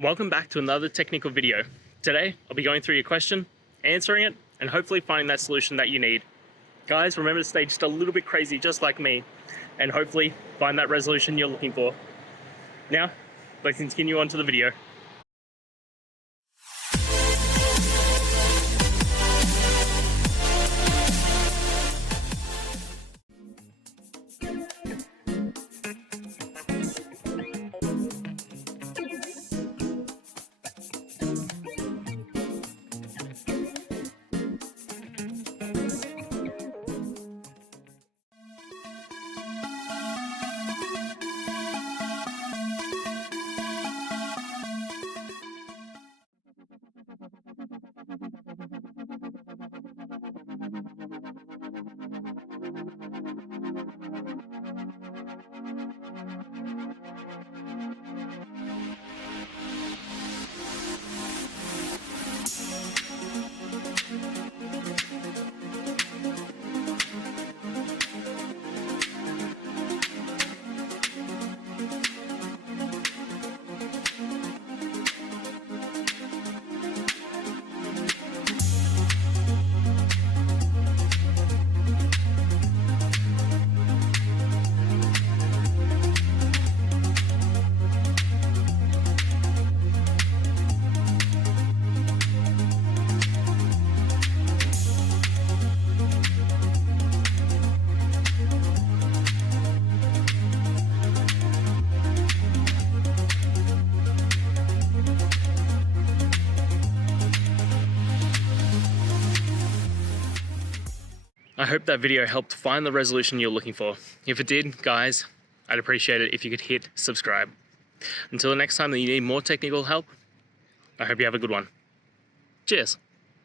Welcome back to another technical video. Today, I'll be going through your question, answering it, and hopefully finding that solution that you need. Guys, remember to stay just a little bit crazy, just like me, and hopefully find that resolution you're looking for. Now, let's continue on to the video. I hope that video helped find the resolution you're looking for. If it did, guys, I'd appreciate it if you could hit subscribe. Until the next time that you need more technical help, I hope you have a good one. Cheers.